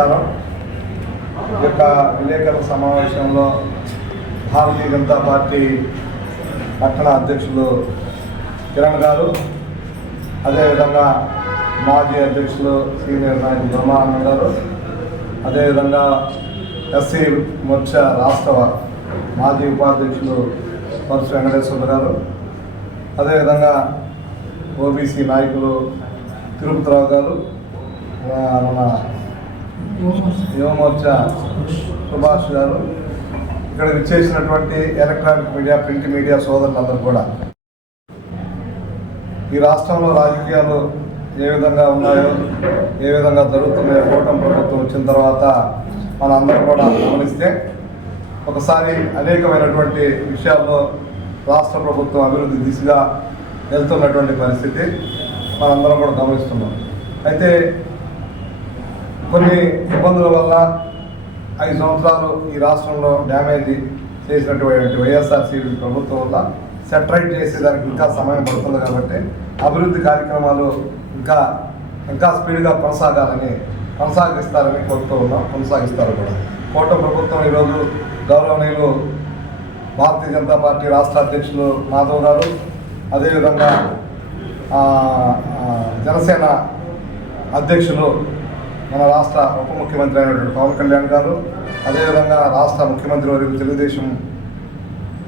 నమస్కారం. ఈ యొక్క విలేకరుల సమావేశంలో భారతీయ జనతా పార్టీ పట్టణ అధ్యక్షులు కిరణ్ గారు, అదేవిధంగా మాజీ అధ్యక్షులు సీనియర్ నాయకులు బ్రహ్మానంద గారు, అదేవిధంగా ఎస్సీ మోర్చా రాష్ట్ర మాజీ ఉపాధ్యక్షులు పరశు వెంకటేశ్వర గారు, అదేవిధంగా ఓబీసీ నాయకులు తిరుపతిరావు గారు, మన యువమోర్చా సుభాష్ గారు, ఇక్కడ విచ్చేసినటువంటి ఎలక్ట్రానిక్ మీడియా, ప్రింట్ మీడియా సోదరులందరూ కూడా, ఈ రాష్ట్రంలో రాజకీయాలు ఏ విధంగా ఉన్నాయో, ఏ విధంగా జరుగుతున్నాయో కూటమి ప్రభుత్వం వచ్చిన తర్వాత మనందరం కూడా గమనిస్తే ఒకసారి అనేకమైనటువంటి విషయాల్లో రాష్ట్ర ప్రభుత్వం అభివృద్ధి దిశగా వెళ్తున్నటువంటి పరిస్థితి మనందరం కూడా గమనిస్తున్నాం. అయితే కొన్ని ఇబ్బందుల వల్ల 5 సంవత్సరాలు ఈ రాష్ట్రంలో డ్యామేజ్ చేసినటువంటి వైఎస్ఆర్సీపీ ప్రభుత్వం వల్ల సెటరైట్ చేసేదానికి ఇంకా సమయం పడుతుంది. కాబట్టి అభివృద్ధి కార్యక్రమాలు ఇంకా స్పీడ్గా కొనసాగిస్తారని కోరుతూ ఉన్నాం. కొనసాగిస్తారు కూడా. కూటమి ప్రభుత్వం ఈరోజు గౌరవనీయులు భారతీయ జనతా పార్టీ రాష్ట్ర అధ్యక్షులు మాధవ్ గారు, అదేవిధంగా జనసేన అధ్యక్షులు మన రాష్ట్ర ఉప ముఖ్యమంత్రి అయినటువంటి పవన్ కళ్యాణ్ గారు, అదేవిధంగా రాష్ట్ర ముఖ్యమంత్రి వర్యులు తెలుగుదేశం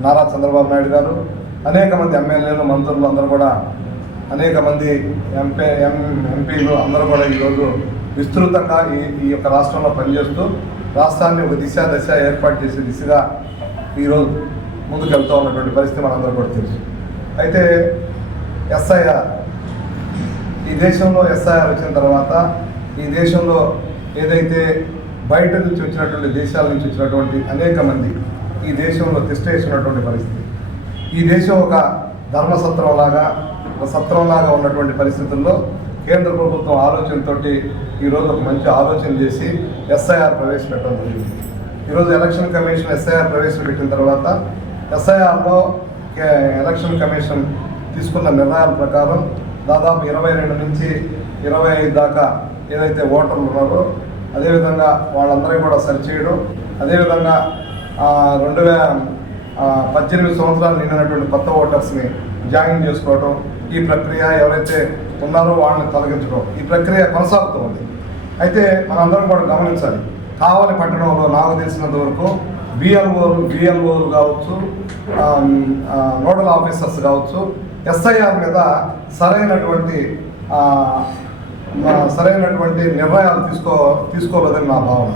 నారా చంద్రబాబు నాయుడు గారు, అనేక మంది ఎమ్మెల్యేలు, మంత్రులు అందరూ కూడా, అనేక మంది ఎంపీలు అందరూ కూడా ఈరోజు విస్తృతంగా ఈ యొక్క రాష్ట్రంలో పనిచేస్తూ రాష్ట్రాన్ని ఒక దశ ఏర్పాటు చేసే దిశగా ఈరోజు ముందుకెళ్తూ ఉన్నటువంటి పరిస్థితి మనందరూ కూడా తెలుసు. అయితే ఎస్ఐఆర్, ఈ దేశంలో ఎస్ఐఆర్ వచ్చిన తర్వాత ఈ దేశంలో ఏదైతే బయట నుంచి వచ్చినటువంటి దేశాల నుంచి వచ్చినటువంటి అనేక మంది ఈ దేశంలో తిష్టేస్తున్నటువంటి పరిస్థితి, ఈ దేశం ఒక ధర్మసత్రంలాగా, ఒక సత్రంలాగా ఉన్నటువంటి పరిస్థితుల్లో కేంద్ర ప్రభుత్వం ఆలోచనతో ఈరోజు ఒక మంచి ఆలోచన చేసి ఎస్ఐఆర్ ప్రవేశపెట్టడం జరిగింది. ఈరోజు ఎలక్షన్ కమిషన్ ఎస్ఐఆర్ ప్రవేశపెట్టిన తర్వాత ఎస్ఐఆర్లో ఎలక్షన్ కమిషన్ తీసుకున్న నిర్ణయాల ప్రకారం దాదాపు 22 నుంచి 25 దాకా ఏదైతే ఓటర్లు ఉన్నారో అదేవిధంగా వాళ్ళందరూ కూడా సరిచేయడం, అదేవిధంగా 2018 సంవత్సరాలు నిండినటువంటి కొత్త ఓటర్స్ని జాయిన్ చేసుకోవడం, ఈ ప్రక్రియ ఎవరైతే ఉన్నారో వాళ్ళని తొలగించడం, ఈ ప్రక్రియ కొనసాగుతూ ఉంది. అయితే మనందరం కూడా గమనించాలి, కావలి పట్టణంలో నాకు తెలిసినంత వరకు బిఎల్ఓలు కావచ్చు, నోడల్ ఆఫీసర్స్ కావచ్చు, ఎస్ఐఆర్ మీద సరైనటువంటి నిర్ణయాలు తీసుకోలేదని నా భావన.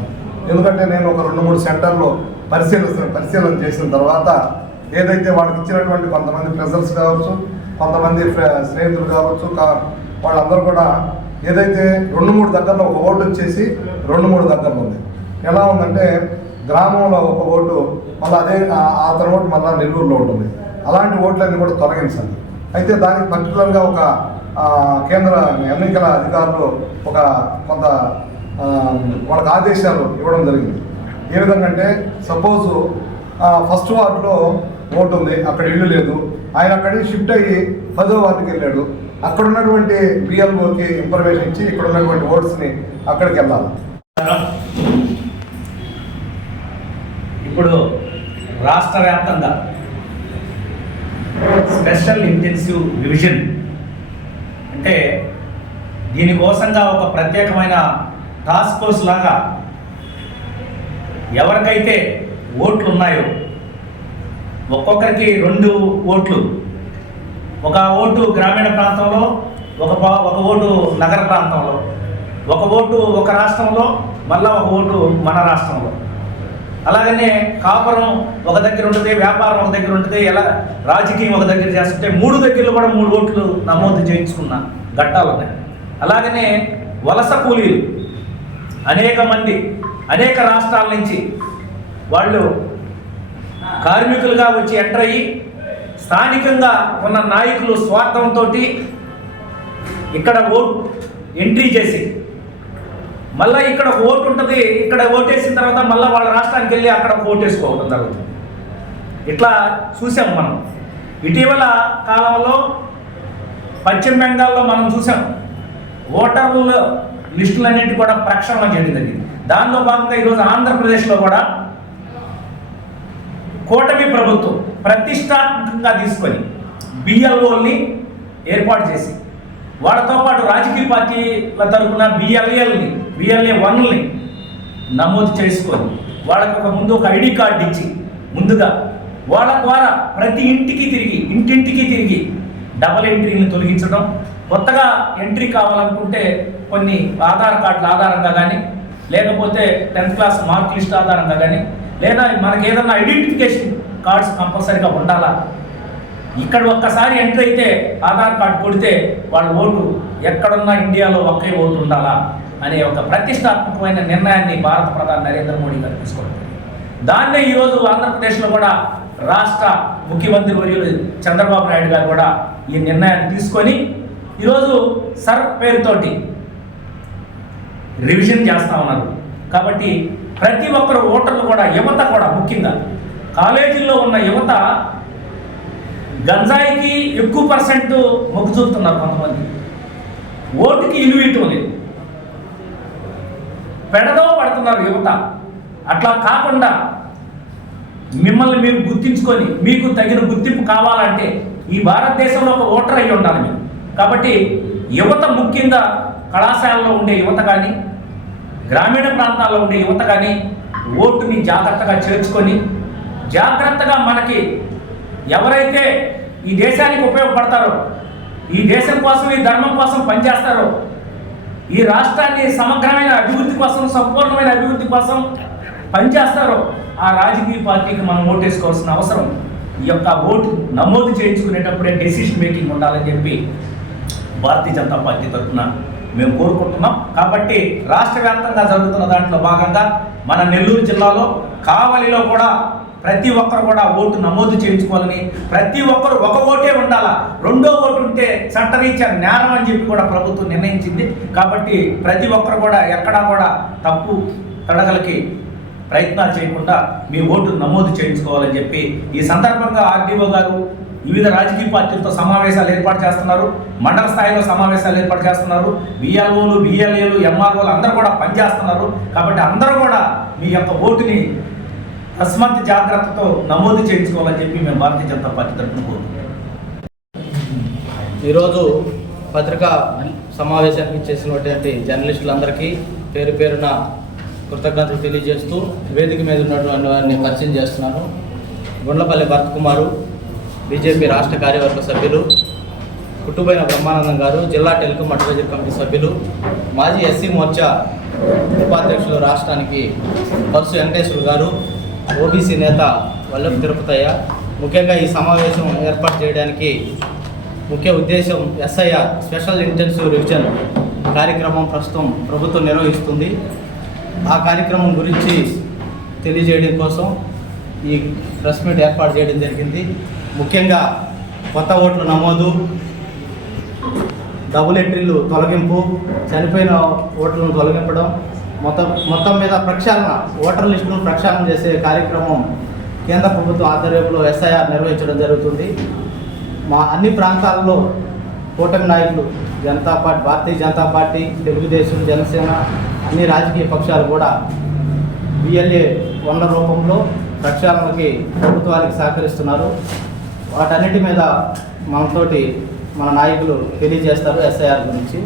ఎందుకంటే నేను ఒక 2-3 సెంటర్లో పరిశీలన చేసిన తర్వాత ఏదైతే వాళ్ళకి ఇచ్చినటువంటి కొంతమంది ప్రెజర్స్ కావచ్చు, కొంతమంది స్నేహితులు కావచ్చు, వాళ్ళందరూ కూడా ఏదైతే 2-3 దగ్గరలో ఒక ఓటు వచ్చేసి 2-3 దగ్గరలో ఉంది. ఎలా ఉందంటే గ్రామంలో ఒక ఓటు మళ్ళీ అతని ఓటు మళ్ళీ నెల్లూరులో ఉంటుంది. అలాంటి ఓట్లన్నీ కూడా తొలగించాలి. అయితే దానికి పర్టికులర్గా ఒక కేంద్ర ఎన్నికల అధికారులు కొంత వాళ్ళకి ఆదేశాలు ఇవ్వడం జరిగింది. ఏ విధంగా అంటే సపోజు ఫస్ట్ వార్డులో ఓటు ఉంది, అక్కడ ఇల్లు లేదు, ఆయన అక్కడికి షిఫ్ట్ అయ్యి 10వ వార్డుకి వెళ్ళాడు. అక్కడ ఉన్నటువంటి బిఎల్ఓకి ఇన్ఫర్మేషన్ ఇచ్చి ఇక్కడ ఉన్నటువంటి ఓట్స్ని అక్కడికి వెళ్ళాలి. ఇప్పుడు రాష్ట్ర వ్యాప్తంగా స్పెషల్ ఇంటెన్సివ్ డివిజన్ అంటే దీనికోసంగా ఒక ప్రత్యేకమైన టాస్క్ ఫోర్స్ లాగా ఎవరికైతే ఓట్లు ఉన్నాయో ఒక్కొక్కరికి 2 ఓట్లు, ఒక ఓటు గ్రామీణ ప్రాంతంలో, ఒక ఓటు నగర ప్రాంతంలో, ఒక ఓటు ఒక రాష్ట్రంలో, మళ్ళీ ఒక ఓటు మన రాష్ట్రంలో. అలాగనే కాపురం ఒక దగ్గర ఉంటుంది, వ్యాపారం ఒక దగ్గర ఉంటుంది, ఎలా రాజకీయం ఒక దగ్గర చేస్తుంటే 3 దగ్గరలో కూడా 3 ఓట్లు నమోదు చేయించుకున్న ఘట్టాలు ఉన్నాయి. అలాగనే వలస కూలీలు అనేక మంది అనేక రాష్ట్రాల నుంచి వాళ్ళు కార్మికులుగా వచ్చి ఎంటర్ అయ్యి స్థానికంగా ఉన్న నాయకులు స్వార్థంతో ఇక్కడ ఎంట్రీ చేసి మళ్ళీ ఇక్కడ ఒక ఓటు ఉంటుంది, ఇక్కడ ఓటేసిన తర్వాత మళ్ళీ వాళ్ళ రాష్ట్రానికి వెళ్ళి అక్కడ ఒక ఓటు వేసుకోవడం జరుగుతుంది. ఇట్లా చూసాం మనం. ఇటీవల కాలంలో పశ్చిమ బెంగాల్లో మనం చూసాం ఓటర్ల లిస్టులన్నింటి కూడా ప్రక్షాళన చేయడం జరిగింది. దానిలో భాగంగా ఈరోజు ఆంధ్రప్రదేశ్లో కూడా కూటమి ప్రభుత్వం ప్రతిష్టాత్మకంగా తీసుకొని బిఎల్ఓల్ని ఏర్పాటు చేసి వాళ్ళతో పాటు రాజకీయ పార్టీల తరఫున బిఎల్ఏ 1ని నమోదు చేసుకొని వాళ్ళకి ఒక ఐడి కార్డు ఇచ్చి ముందుగా వాళ్ళ ద్వారా ప్రతి ఇంటింటికి తిరిగి డబల్ ఎంట్రీని తొలగించడం, కొత్తగా ఎంట్రీ కావాలనుకుంటే కొన్ని ఆధార్ కార్డుల ఆధారంగా కానీ, లేకపోతే 10th క్లాస్ మార్క్ లిస్ట్ ఆధారంగా కానీ, లేదా మనకి ఏదన్నా ఐడెంటిఫికేషన్ కార్డ్స్ కంపల్సరీగా ఉండాలా. ఇక్కడ ఒక్కసారి ఎంట్రీ అయితే ఆధార్ కార్డు కొడితే వాళ్ళ ఓటు ఎక్కడున్నా ఇండియాలో ఒకే ఓటు ఉండాలా అనే ఒక ప్రతిష్టాత్మకమైన నిర్ణయాన్ని భారత ప్రధాని నరేంద్ర మోడీ గారు తీసుకోవడం. దాన్నే ఈరోజు ఆంధ్రప్రదేశ్లో కూడా రాష్ట్ర ముఖ్యమంత్రి వర్యులు చంద్రబాబు నాయుడు గారు కూడా ఈ నిర్ణయాన్ని తీసుకొని ఈరోజు సర్ పేరుతోటి రివిజన్ చేస్తూ ఉన్నారు. కాబట్టి ప్రతి ఒక్కరు ఓటర్లు కూడా, యువత కూడా, ముఖ్యంగా కాలేజీల్లో ఉన్న యువత గంజాయికి ఎక్కువ % మొగ్గు చూపుతున్నారు. కొంతమంది ఓటుకి ఇలువ ఇవ్వటం లేదు, పెడదో పడుతున్నారు యువత. అట్లా కాకుండా మిమ్మల్ని మీరు గుర్తించుకొని మీకు తగిన గుర్తింపు కావాలంటే ఈ భారతదేశంలో ఒక ఓటర్ అయి ఉండాలి మీరు. కాబట్టి యువత, ముఖ్యంగా కళాశాలలో ఉండే యువత కానీ, గ్రామీణ ప్రాంతాల్లో ఉండే యువత కానీ ఓటుని జాగ్రత్తగా చేర్చుకొని, జాగ్రత్తగా మనకి ఎవరైతే ఈ దేశానికి ఉపయోగపడతారో, ఈ దేశం కోసం, ఈ ధర్మం కోసం పనిచేస్తారో, ఈ రాష్ట్రాన్ని సమగ్రమైన అభివృద్ధి కోసం, సంపూర్ణమైన అభివృద్ధి కోసం పనిచేస్తారో ఆ రాజకీయ పార్టీకి మనం ఓటేసుకోవాల్సిన అవసరం, ఈ యొక్క ఓటు నమోదు చేయించుకునేటప్పుడే డెసిషన్ మేకింగ్ ఉండాలని చెప్పి భారతీయ జనతా పార్టీ తరఫున మేము కోరుకుంటున్నాం. కాబట్టి రాష్ట్ర వ్యాప్తంగా జరుగుతున్న దాంట్లో భాగంగా మన నెల్లూరు జిల్లాలో కావలిలో కూడా ప్రతి ఒక్కరు కూడా ఓటు నమోదు చేయించుకోవాలని, ప్రతి ఒక్కరు ఒక ఓటే ఉండాలా, రెండో ఓటు ఉంటే చట్టరీత్యా నేరం అని చెప్పి కూడా ప్రభుత్వం నిర్ణయించింది. కాబట్టి ప్రతి ఒక్కరు కూడా ఎక్కడా కూడా తప్పు తడగలకి ప్రయత్నాలు చేయకుండా మీ ఓటు నమోదు చేయించుకోవాలని చెప్పి ఈ సందర్భంగా ఆర్డీఓ గారు వివిధ రాజకీయ పార్టీలతో సమావేశాలు ఏర్పాటు చేస్తున్నారు, మండల స్థాయిలో సమావేశాలు ఏర్పాటు చేస్తున్నారు, బిఎల్ఓలు, బిఎల్ఏలు, ఎంఆర్ఓలు అందరూ కూడా పనిచేస్తున్నారు. కాబట్టి అందరూ కూడా మీ యొక్క ఓటుని అస్మత్ జాగ్రత్తతో నమోదు చేయించుకోవాలని చెప్పి మేము భారతీయ జనతా పార్టీ తరఫున కోరుకుంటున్నాం. ఈరోజు పత్రికా సమావేశానికి చేసినటువంటి జర్నలిస్టులందరికీ పేరు పేరున కృతజ్ఞతలు తెలియజేస్తూ వేదిక మీద ఉన్నటువంటి వారిని పరిచయం చేస్తున్నాను. గుండ్లపల్లి భరత్ కుమారు, బీజేపీ రాష్ట్ర కార్యవర్గ సభ్యులు, కుట్టుబైన బ్రహ్మానందం గారు, జిల్లా టెలికాం అడ్వైజరీ కమిటీ సభ్యులు, మాజీ ఎస్సీ మోర్చా ఉపాధ్యక్షులు రాష్ట్రానికి పరుసు వెంకటేశ్వర గారు, ఓబీసీ నేత వల్లభ తిరుపతయ్య. ముఖ్యంగా ఈ సమావేశం ఏర్పాటు చేయడానికి ముఖ్య ఉద్దేశం ఎస్ఐఆర్ స్పెషల్ ఇంటెన్సివ్ రివిజన్ కార్యక్రమం ప్రస్తుతం ప్రభుత్వం నిర్వహిస్తుంది. ఆ కార్యక్రమం గురించి తెలియజేయడం కోసం ఈ ప్రెస్ మీట్ ఏర్పాటు చేయడం జరిగింది. ముఖ్యంగా కొత్త ఓట్ల నమోదు, డబుల్ ఎంట్రీలు తొలగింపు, చనిపోయిన ఓట్లను తొలగింపడం, మొత్తం మీద ప్రక్షాళన, ఓటర్ లిస్టును ప్రక్షాళన చేసే కార్యక్రమం కేంద్ర ప్రభుత్వం ఆధ్వర్యంలో ఎస్ఐఆర్ నిర్వహించడం జరుగుతుంది. మా అన్ని ప్రాంతాల్లో కూటమి నాయకులు భారతీయ జనతా పార్టీ, తెలుగుదేశం, జనసేన అన్ని రాజకీయ పక్షాలు కూడా బిఎల్ఏ 1ల రూపంలో ప్రక్షాళనకి ప్రభుత్వానికి సహకరిస్తున్నారు. వాటన్నిటి మీద మన నాయకులు తెలియజేస్తారు ఎస్ఐఆర్ గురించి.